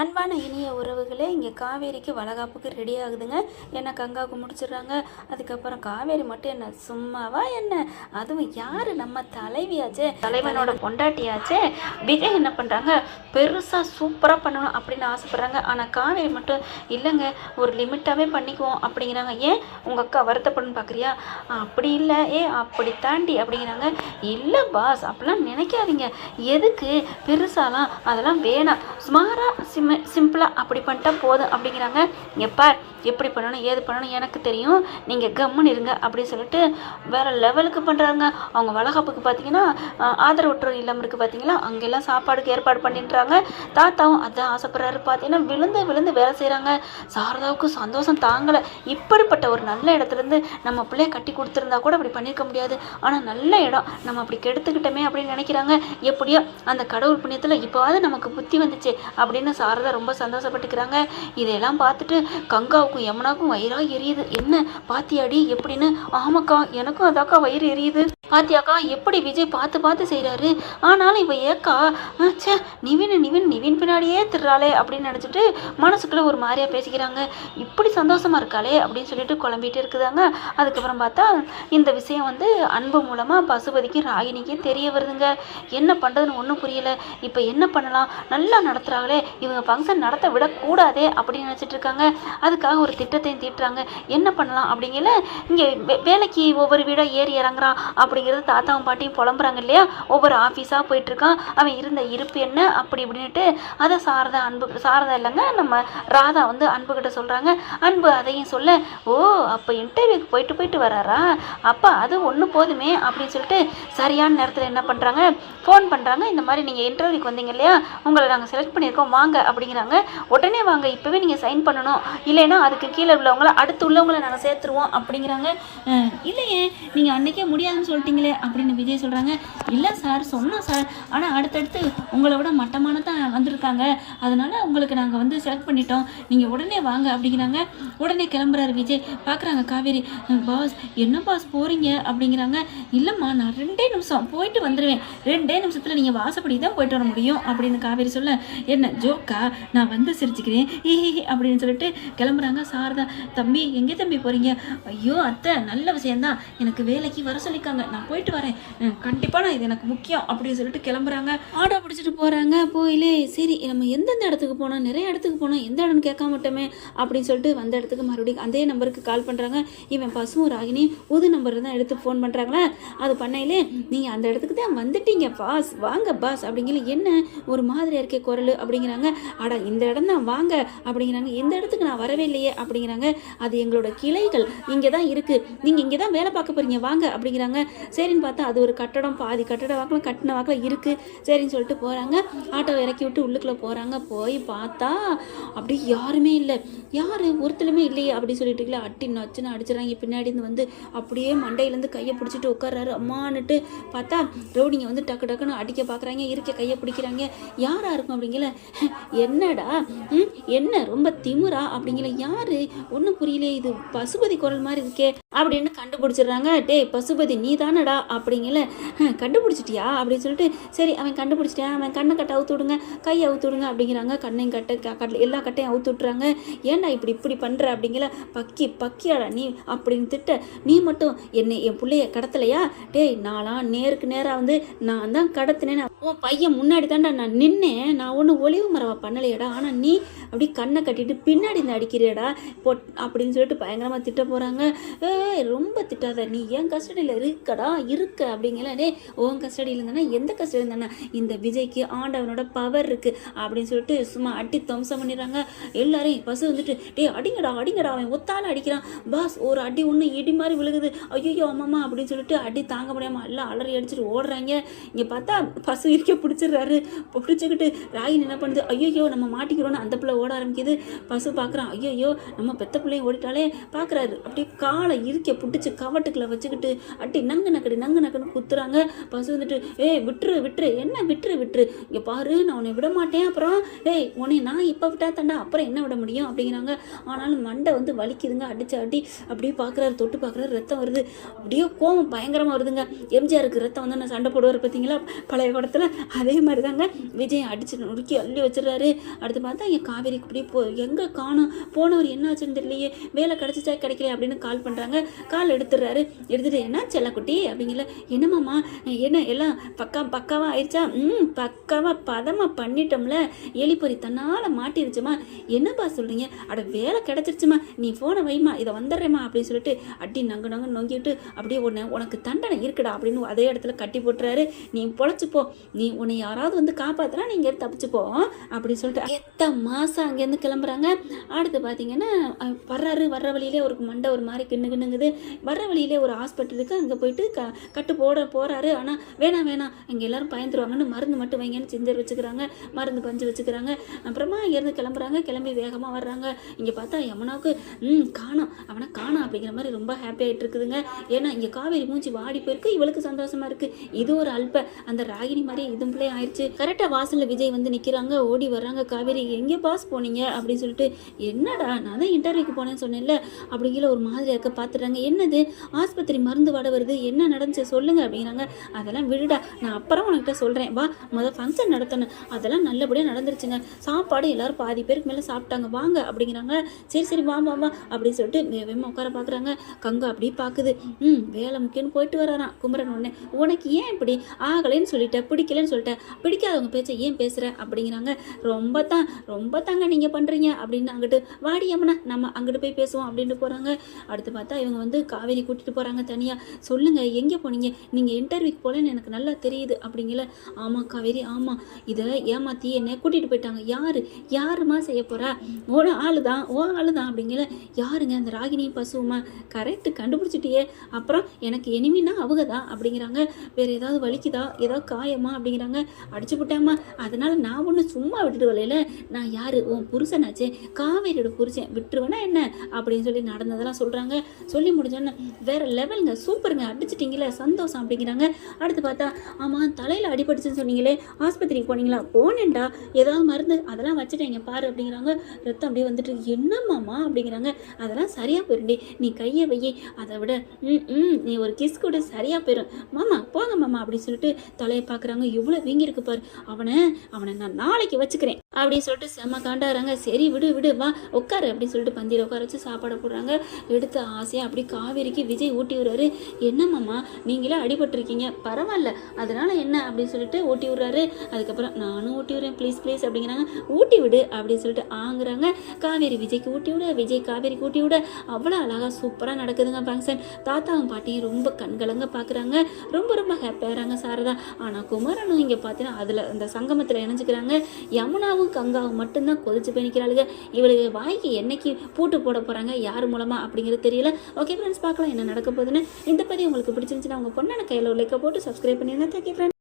அன்பான இனிய உறவுகளே இங்கே காவேரிக்கு வளகாப்புக்கு ரெடி ஆகுதுங்க. என்ன கங்காவுக்கு முடிச்சிடுறாங்க அதுக்கப்புறம் காவேரி மட்டும் என்ன சும்மாவா என்ன? அதுவும் யார் நம்ம தலைவியாச்சே? தலைவனோட பொண்டாட்டியாச்சே? விஜய் என்ன பண்ணுறாங்க பெருசாக சூப்பராக பண்ணணும் அப்படின்னு ஆசைப்பட்றாங்க. ஆனால் காவேரி மட்டும் இல்லைங்க ஒரு லிமிட்டாகவே பண்ணிக்குவோம் அப்படிங்கிறாங்க. ஏன்? உங்கள் அக்கா வருத்தப்படணும்னு பார்க்குறியா அப்படி இல்லை. ஏ அப்படி தாண்டி அப்படிங்கிறாங்க. இல்லை பாஸ் அப்படிலாம் நினைக்காதீங்க. எதுக்கு? பெருசாலாம் அதெல்லாம் வேணாம். சுமாராக சிம் சிம்பிளாக அப்படி பண்ணிட்டா போதும் அப்படிங்கிறாங்க. எப்பா எப்படி பண்ணணும் ஏது பண்ணணும் எனக்கு தெரியும். நீங்கள் கம்முன்னு இருங்க அப்படின்னு சொல்லிட்டு வேறு லெவலுக்கு பண்ணுறாங்க அவங்க வளகாப்புக்கு பார்த்தீங்கன்னா ஆதரவற்றோர் இல்லம் இருக்குது பார்த்தீங்களா அங்கெல்லாம் சாப்பாடுக்கு ஏற்பாடு பண்ணிட்டுறாங்க தாத்தாவும் அதான் ஆசைப்படுறாரு. பார்த்தீங்கன்னா விழுந்து விழுந்து வேலை செய்கிறாங்க சாரதாவுக்கு சந்தோஷம் தாங்கலை. இப்படிப்பட்ட ஒரு நல்ல இடத்துலேருந்து நம்ம பிள்ளைய கட்டி கொடுத்துருந்தா கூட அப்படி பண்ணியிருக்க முடியாது. ஆனால் நல்ல இடம். நம்ம அப்படி கெடுத்துக்கிட்டோமே அப்படின்னு நினைக்கிறாங்க. எப்படியோ அந்த கடவுள் புண்ணியத்தில் இப்போவாது நமக்கு புத்தி வந்துச்சு அப்படின்னு சாரதா ரொம்ப சந்தோஷப்பட்டுக்கிறாங்க. இதையெல்லாம் பார்த்துட்டு கங்காவுக்கும் யமுனாவுக்கும் வயிறாக எரியுது. என்ன? பாத்தியாடி எப்படின்னு? ஆமாக்கா எனக்கும் அதாக்கா வயிறு எரியுது. பாத்தியாக்கா எப்படி விஜய் பார்த்து பார்த்து செய்கிறாரு ஆனாலும் இவ ஏக்கா ஆ, ச்சே நிவின் நிவின் நிவின் பின்னாடியே திருறாளே அப்படின்னு நினச்சிட்டு மனசுக்குள்ளே ஒரு மாதிரியா பேசிக்கிறாங்க. இப்படி சந்தோஷமா இருக்காளே அப்படின்னு சொல்லிட்டு குழம்பிட்டு இருக்குதாங்க. அதுக்கப்புறம் பார்த்தா இந்த விஷயம் வந்து அன்பு மூலமாக பசுபதிக்கும் ராகினிக்கும் தெரிய வருதுங்க. என்ன பண்ணுறதுன்னு ஒன்றும் புரியல. இப்போ என்ன பண்ணலாம்? நல்லா நடத்துகிறாங்களே இவங்க ஃபங்க்ஷன் நடத்த விடக்கூடாதே அப்படின்னு நினச்சிட்டு இருக்காங்க. அதுக்காக ஒரு திட்டத்தையும் தீட்டுறாங்க. என்ன பண்ணலாம் அப்படிங்கல இங்கே வேலைக்கு ஒவ்வொரு வீடாக ஏறி இறங்குறான் அப்படிங்கிறது தாத்தாவும் பாட்டியும் புலம்புறாங்க இல்லையா? ஒவ்வொரு ஆஃபீஸாக போயிட்டுருக்கான். அவன் இருந்த இருப்பு என்ன? அப்படி இப்படின்ட்டு அதை சாரதா அன்பு சாரதா இல்லைங்க நம்ம ராதா வந்து அன்புக்கிட்ட சொல்கிறாங்க அன்பு அதையும் சொல்ல ஓ அப்போ இன்டர்வியூக்கு போயிட்டு போயிட்டு வராரா? அப்போ அது ஒன்று போதுமே அப்படின்னு சொல்லிட்டு சரியான நேரத்தில் என்ன பண்ணுறாங்க ஃபோன் பண்ணுறாங்க இந்த மாதிரி நீங்கள் இன்டர்வியூக்கு வந்தீங்க இல்லையா? உங்களை நாங்கள் செலக்ட் பண்ணியிருக்கோம். வாங்க அப்படிங்கிறாங்க. உடனே வாங்க இப்போவே நீங்கள் சைன் பண்ணணும். இல்லைன்னா அதுக்கு கீழே உள்ளவங்கள அடுத்து உள்ளவங்கள நாங்கள் சேர்த்துருவோம் அப்படிங்கிறாங்க. இல்லையே நீங்கள் அன்றைக்கே முடியாதுன்னு சொல்லிட்டீங்களே அப்படின்னு விஜய் சொல்கிறாங்க இல்லை சார் சொன்னோம் சார் ஆனால் அடுத்தடுத்து உங்களை விட மட்டமான தான் வந்திருக்காங்க. அதனால் உங்களுக்கு நாங்கள் வந்து செலக்ட் பண்ணிட்டோம். நீங்கள் உடனே வாங்க அப்படிங்கிறாங்க. உடனே கிளம்புறாரு விஜய். பார்க்குறாங்க காவேரி பாஸ் என்ன பாஸ் போகிறீங்க அப்படிங்கிறாங்க. இல்லைம்மா நான் ரெண்டே நிமிஷம் போயிட்டு வந்துடுவேன் ரெண்டே நிமிஷத்தில் நீங்கள் வாசப்படி தான் போயிட்டு வர முடியும் அப்படின்னு காவேரி சொல்ல. என்ன ஜோக்கா நான் வந்து சிரிச்சுக்கிறேன். ஹி அப்படின்னு சொல்லிட்டு கிளம்புறாங்க. சாரதா தம்பி எங்கே தம்பி போகிறீங்க ஐயோ அத்தை நல்ல விஷயந்தான் எனக்கு வேலைக்கு வர சொல்லிக்காங்க நான் போயிட்டு வரேன். கண்டிப்பாக நான் இது எனக்கு முக்கியம் அப்படின்னு சொல்லிட்டு கிளம்புறாங்க. ஆட்டோ பிடிச்சிட்டு போகிறாங்க போயிலே சரி நம்ம எந்தெந்த இடத்துக்கு போனோம்? நிறைய இடத்துக்கு போனோம். எந்த இடம்னு கேட்க மாட்டோமே அப்படின்னு சொல்லிட்டு வந்த இடத்துக்கு மறுபடியும் அதே நம்பருக்கு கால் பண்ணுறாங்க இவன் பசுவும் ராகினி புது நம்பர் தான் எடுத்து ஃபோன் பண்ணுறாங்களா அது பண்ணையிலே நீங்கள் அந்த இடத்துக்கு தான் வந்துட்டீங்க பாஸ். வாங்க பாஸ். அப்படிங்கிற என்ன? ஒரு மாதிரியாக இருக்கே குரல் அப்படிங்கிறாங்க. ஆடா இந்த இடம் தான் வாங்க அப்படிங்கிறாங்க. இந்த இடத்துக்கு நான் வரவே இல்லையே அப்படிங்கிறாங்க. அது எங்களோட கிளைகள். இங்கே தான் இருக்குது நீங்கள் இங்கே தான் வேலை பார்க்க போகிறீங்க வாங்க அப்படிங்கிறாங்க. சரின்னு பார்த்தா அது ஒரு கட்டடம் பாதி கட்டட வாக்கில் கட்டின வாக்கில் இருக்குது சரின்னு சொல்லிட்டு போகிறாங்க ஆட்டோ இறக்கி விட்டு உள்ளுக்குள்ளே போகிறாங்க போய் பார்த்தா அப்படி யாருமே இல்லை. யார்? ஒருத்தருமே இல்லையே அப்படி சொல்லிட்டு அட்டி நச்சுன்னு அடிச்சிடறாங்க. பின்னாடி இருந்து வந்து அப்படியே மண்டையிலேருந்து கையை பிடிச்சிட்டு உட்கார்றாரு. அம்மானுட்டு பார்த்தா ரவுடிங்க வந்து டக்கு டக்குன்னு அடிக்க பார்க்குறாங்க. இருக்க கையை பிடிக்கிறாங்க. யாராக இருக்கும் அப்படிங்கல? என்னடா? ம், என்ன ரொம்ப திமுறா அப்படிங்கிற யாரு? ஒன்றும் புரியல இது பசுபதி குரல் மாதிரி இருக்கே அப்படின்னு கண்டுபிடிச்சிடுறாங்க. டேய் பசுபதி நீ தானடா அப்படிங்கல கண்டுபிடிச்சிட்டியா? அப்படின்னு சொல்லிட்டு சரி அவன் கண்டுபிடிச்சிட்டேன். அவன் கண்ணை கட்டை அவுத்து விடுங்க. கையை அவுத்து விடுங்க அப்படிங்கிறாங்க. கண்ணையும் கட்ட க- எல்லா கட்டையும் அவுத்து விட்டுறாங்க. ஏன்டா இப்படி இப்படி பண்ணுற அப்படிங்கிற பக்கி பக்கியாடா நீ அப்படின்னு திட்ட நீ மட்டும் என்னை என் பிள்ளைய கடத்தலையா? டேய் நாளாம் நேருக்கு நேராக வந்து நான் தான் கடத்தினேன்னு உன் பையன் முன்னாடி தாண்டா நான் நின்னேன். நான் ஒன்றும் ஒளிவு மரவா பண்ணலையடா. ஆனால் நீ அப்படி கண்ணை கட்டிட்டு பின்னாடி இந்த அடிக்கிறியடா. பொட் அப்படின்னு சொல்லிட்டு பயங்கரமாக திட்ட போகிறாங்க ஏ ரொம்ப திட்டாத. நீ என் கஸ்டடியில் இருக்கடா இருக்க அப்படிங்கல. டே உன் கஸ்டடியில் இருந்தானா எந்த கஸ்டடியில் இருந்தானா இந்த விஜய்க்கு ஆண்டவனோட பவர் இருக்குது அப்படின்னு சொல்லிட்டு சும்மா அடி துவம்சம் பண்ணிடுறாங்க. எல்லாரையும் பசு வந்துட்டு டேய் அடிங்கடா அடிங்கடா. அவன் ஒத்தால அடிக்கிறான். பாஸ் ஒரு அடி ஒன்று இடி மாதிரி விழுகுது. ஐயோ அம்மாமா அப்படின்னு சொல்லிட்டு அடி தாங்க முடியாமல் எல்லாம் அலறி அடிச்சுட்டு ஓடுறாங்க. இங்கே பார்த்தா பசு இறுக்க பிடிச்சிடுறாரு. பிடிச்சிக்கிட்டு ராகினி என்ன பண்ணுது? ஐயோ நம்ம மாட்டிக்கிறோன்னு அந்த பிள்ளை ஓட ஆரம்பிக்குது. பசு பார்க்குறான் ஐயோ நம்ம பெத்த பிள்ளையும் ஓடிட்டாலே பார்க்குறாரு அப்படியே காலை இறுக்க பிடிச்சி கவட்டுக்குள்ளே வச்சுக்கிட்டு அட்டி நங்கு நக்கடி நங்கு நக்குன்னு குத்துறாங்க. பசு வந்துட்டு ஏய் விட்டுரு விட்டுரு என்ன விட்டுரு விட்டுரு? இங்கே பாரு நான் உன்னை விட மாட்டேன். அப்புறம் ஏய் உன்னை நான் இப்போ விட்டா தண்டா? அப்புறம் என்ன விட முடியும்? அப்படிங்கிறாங்க. ஆனாலும் மண்டை வந்து வலிக்குதுங்க அடிச்சு அடி. அப்படியே பார்க்குறாரு தொட்டு பார்க்குறாரு ரத்தம் வருது. அப்படியே கோவம் பயங்கரமாக வருதுங்க. எம்ஜிஆருக்கு ரத்தம் வந்து நான் சண்டை போடுவார் பார்த்தீங்களா பழைய படத்தில் அதே மாதிரி தாங்க விஜய் அடிச்சு நுறுக்கி அள்ளி வச்சிடறாரு. அடுத்து பார்த்தா என் காவேரி இப்படி போ எங்கே காணும்? போனவர் என்ன ஆச்சுன்னு தெரியலையே. வேலை கிடச்சிச்சா கிடைக்கல அப்படின்னு கால் பண்ணுறாங்க கால் எடுத்துடுறாரு. எடுத்துகிட்டு என்ன செல்லக்குட்டி அப்படிங்கல. என்னம்மாம்மா என்ன எல்லாம் பக்கா பக்காவாக ஆயிடுச்சா? ம் பக்காவாக பதமாக பண்ணிட்டோம்ல. எலிப்பொறி தன்னால் மாட்டிருச்சுமா. என்னப்பா சொல்கிறீங்க அட வேலை கிடச்சிருச்சுமா. நீ ஃபோனை வைமா இதை வந்துடுறேம்மா அப்படின்னு சொல்லிட்டு அடி நங்கு நங்கு நொங்கிட்டு அப்படியே உன்னை உனக்கு தண்டனை இருக்குடா அப்படின்னு அதே இடத்துல கட்டி போட்டுறாரு. நீ பொழைச்சிப்போ நீ உன்னை யாராவது வந்து காப்பாத்துனா நீ தப்பிச்சுப்போ அப்படின்னு சொல்லிட்டு எத்த மாதம் அங்கேருந்து கிளம்புறாங்க. அடுத்து பார்த்தீங்கன்னா வர்றாரு வர்ற வழியிலே ஒரு மண்டை ஒரு மாதிரி கிண்ணு கிண்ணுங்குது. வர்ற வழியிலே ஒரு ஹாஸ்பிட்டல் இருக்குது அங்கே போயிட்டு க கட்டு போட போகிறாரு ஆனால் வேணாம் வேணாம் இங்கே எல்லாரும் பயந்துருவாங்கன்னு மருந்து மட்டும் வைங்கன்னு சிஞ்சர் வச்சுக்கிறாங்க. மருந்து பஞ்சு வச்சுக்கிறாங்க. அப்புறமா இங்கேருந்து கிளம்புறாங்க. கிளம்பி வேகமாக வர்றாங்க. இங்கே பார்த்தா யமுனாவுக்கு ம் காணும். அவனை காணோம் அப்படிங்கிற மாதிரி ரொம்ப ஹாப்பி ஆகிட்டு இருக்குதுங்க. ஏன்னா இங்கே காவேரி மூஞ்சி வாடி போயிருக்கு. இவளுக்கு சந்தோஷமா இருக்கு. இது ஒரு அல்ப. அந்த ராகினி மாதிரி இதும் பிள்ளை ஆயிடுச்சு கரெக்டாக வாசலில் விஜய் வந்து நிற்கிறாங்க ஓடி வர்றாங்க காவேரி எங்கே பாஸ் போனீங்க? அப்படின்னு சொல்லிட்டு என்னடா நான் தான் இன்டர்வியூக்கு போனேன்னு சொன்னேன்ல. அப்படிங்கிற ஒரு மாதிரி இருக்க பார்த்துறாங்க என்னது? ஆஸ்பத்திரி மருந்து வாட வருது? என்ன நடந்துச்சு? சொல்லுங்க அப்படிங்கிறாங்க. அதெல்லாம் விடுடா நான் அப்புறம் உனக்கிட்ட சொல்கிறேன் வா முதல் ஃபங்க்ஷன் நடத்தணும். அதெல்லாம் நல்லபடியாக நடந்துருச்சுங்க. சாப்பாடு எல்லாரும் பாதி பேருக்கு மேலே சாப்பிட்டாங்க. வாங்க அப்படிங்கிறாங்க. சரி சரி வா வா வா அப்படின்னு சொல்லிட்டு வேகமாக உட்கார பார்க்குறாங்க கங்கா அப்படியே பார்க்குது ம் வேலை முக்கியம்னு போயிட்டு வராராம் குமரன் உடனே உனக்கு ஏன் இப்படி ஆகலைன்னு சொல்லிட்டேன் பிடிக்கலன்னு சொல்லிட்டேன். பிடிக்காதவங்க பேச்சை ஏன் பேசுகிற அப்படிங்கிறாங்க. ரொம்ப தான் ரொம்ப தாங்க நீங்கள் பண்ணுறீங்க அப்படின்னு அங்கிட்டு வாடி அம்மனா நம்ம அங்கிட்டு போய் பேசுவோம். அப்படின்ட்டு போகிறாங்க அடுத்து பார்த்தா இவங்க வந்து காவேரி கூட்டிகிட்டு போகிறாங்க தனியாக சொல்லுங்கள் எங்கே போனீங்க? நீங்கள் இன்டர்வியூக்கு போகலன்னு எனக்கு நல்லா தெரியுது. அப்படிங்கல. ஆமாம் காவேரி ஆமாம் இதை ஏமாற்றி என்னை கூட்டிகிட்டு போயிட்டாங்க. யார்? யாருமா செய்ய போகிறா ஓட ஆளு தான் ஓ ஆளு தான் அப்படிங்கல. யாருங்க அந்த ராகினி பசுவுமா? கரெக்டு கண்டுபிடிச்சிட்டியே. அப்புறம் எனக்கு எனிமின்னா அவங்க தான் அப்படிங்கிறாங்க. வேறு ஏதாவது வலிக்குதா? ஏதாவது காயமா? அப்படிங்கிறாங்க. அடிச்சு விட்டாமா அதனால் நான் ஒன்றும் சும்மா விட்டுட்டு வரல நான் யார்? உன் புருஷனாச்சே. காவேரியோட புருஷன். விட்டுருவேனா என்ன? அப்படின்னு சொல்லி நடந்ததெல்லாம் சொல்கிறாங்க சொல்லி முடிஞ்சோன்னே வேற லெவலுங்க. சூப்பருங்க. அடிச்சிட்டிங்களே சந்தோஷம் அப்படிங்கிறாங்க. அடுத்து பார்த்தா ஆமாம் தலையில் அடிபட்டுச்சுன்னு சொன்னீங்களே. ஆஸ்பத்திரிக்கு போனீங்களா? போனேன்டா. ஏதாவது மருந்து? அதெல்லாம் வச்சுட்டேங்க. பாரு அப்படிங்கிறாங்க. ரத்தம் அப்படியே வந்துட்டு என்னம்மாமா அப்படிங்கிறாங்க. அதெல்லாம் சரியாக போயிருண்டி. நீ கையை வையி அதை விட ம் ம். நீ ஒரு கிஸ் கூட சரியாக போயிடும் மாமா போங்க மாமா. அப்படின்னு சொல்லிட்டு தலையை பார்க்குறாங்க. எவ்வளோ வீங்கிருக்கு பாரு. அவனை அவனை நான் நாளைக்கு வச்சுக்கிறேன். அப்படின்னு சொல்லிட்டு செம்ம காண்டாடுறாங்க சரி விடு விடு வா உட்காரு அப்படின்னு சொல்லிட்டு பந்தியில் உட்கார வச்சு சாப்பாடை போடுறாங்க. எடுத்து ஆசையாக அப்படி காவேரிக்கு விஜய் ஊட்டி விடுறாரு. என்னம்மாம்மா நீங்களே அடிபட்டிருக்கீங்க. பரவாயில்ல. அதனால் என்ன? அப்படின்னு சொல்லிட்டு ஊட்டி விடுறாரு. அதுக்கப்புறம் நானும் ஊட்டி விடுறேன். ப்ளீஸ் ப்ளீஸ் அப்படிங்கிறாங்க. ஊட்டி விடு அப்படின்னு சொல்லிட்டு ஆங்குறாங்க. காவேரி விஜய்க்கு ஊட்டி விட விஜய் காவேரிக்கு ஊட்டி விட. அவ்வளோ அழகாக சூப்பராக நடக்குதுங்க ஃபங்க்ஷன். தாத்தாவும் பாட்டியும் ரொம்ப கண்கலங்க பார்க்குறாங்க ரொம்ப ரொம்ப ஹாப்பியாகிறாங்க சாரதா. ஆனால் குமரனும் இங்கே பார்த்தீங்கன்னா அதில் அந்த சங்கமத்தில் இணைஞ்சுக்கிறாங்க. யமுனாவும் கங்காவும் மட்டும்தான் கொதிச்சு போய் நிற்கிறாளுங்க இவளுக்கு வாய்க்கு என்னைக்கு பூட்டு போட போகிறாங்க யார் மூலமாக அப்படிங்கிறது தெரியல. ஓகே ஃப்ரெண்ட்ஸ் பார்க்கலாம் என்ன நடக்க போகுதுன்னு. இந்த பதிவு உங்களுக்கு பிடிச்சிருந்துச்சுன்னா உங்கள் பொண்ணான கையில் ஒரு லைக்கை போட்டு சப்ஸ்கிரைப் பண்ணியிருந்தேன் தேங்க்யூ ஃப்ரெண்ட்ஸ்